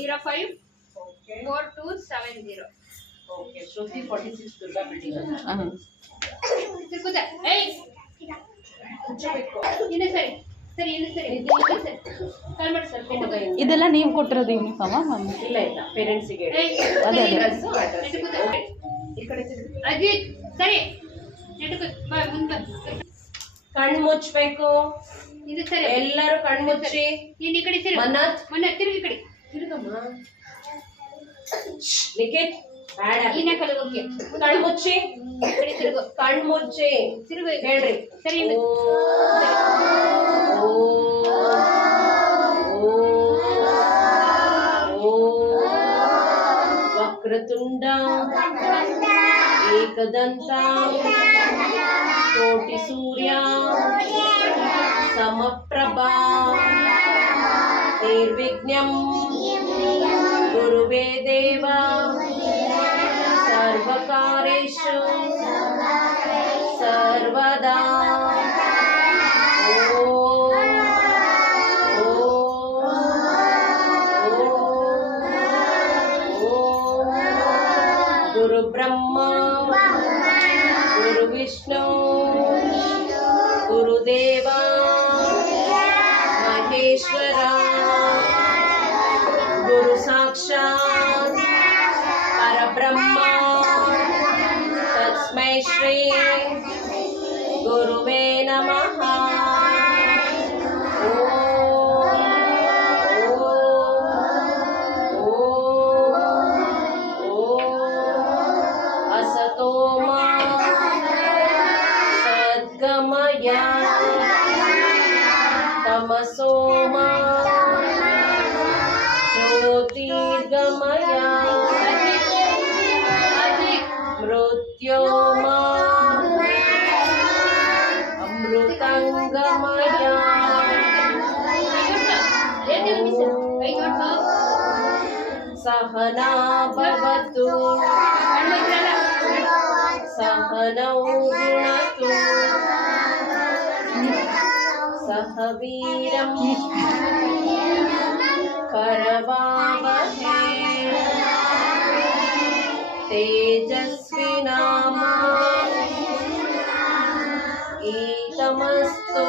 05 4270. Okay, Shruti 46 Durga building. ತಿರ್ಗುದ ಏಯ್ ಇನ್ನು ಸರಿ ಸರಿ ಇನ್ನು ಸರಿ ಕಾಲ್ ಮಾಡಿ ಸರ್. ಇದೆಲ್ಲ ನೀವು ಕೊಟ್ಟಿರೋದು ಯೂನಿಫಾರ್ಮಾ ಮ್ಯಾಮ್? ಇಲ್ಲ ಇಲ್ಲ, ಪೇರೆಂಟ್ಸಿಗೆ ಅದೇ ಅಜಿತ್ ಸರಿ ಮುಂದೆ ಕಣ್ಣು ಮುಚ್ಚಬೇಕು. ಇದು ಸರಿ ಎಲ್ಲರೂ ಕಣ್ಣು ಮುಚ್ಚಿ. ನೀನು ಈ ಕಡೆ ತಿರುಗು. ಮನ್ನತ್ ತಿರುಗಿ ಈ ಕಡೆ ತಿರುಗಮ್ಮ. ನಿಖಿತ್ ಬೇಡ. ಇನ್ನ ಕಲಗೋಕೆ ಕಣ್ಣು ಮುಚ್ಚಿ. ಈ ಕಡೆ ತಿರುಗು. ಕಣ್ಣು ಮುಚ್ಚಿ ತಿರುಗು ಹೇಳ್ರಿ. ಸರಿ ವಕ್ರತುಂಡ ಏಕದಂತ ಕೋಟಿ ಸೂರ್ಯ ಸಮಪ್ರಭಾ ನಿರ್ವಿಘ್ನಂ ಗುರುವೇ ದೇವ ಸರ್ವಕಾರೇಷು ಸರ್ವದಾ. गुरु ब्रह्मा गुरु विष्णु गुरुदेवा महेश्वरा गुरु साक्षात् परब्रह्म तस्मै श्री गुरुवे नमः. तमसोमा ज्योतिर्गमया मृत्योमा अमृतंगमया. सहना भवतु सहनौ भुनक्तु सह वीरं करवावहै तेजस्विनामा एतमस्तु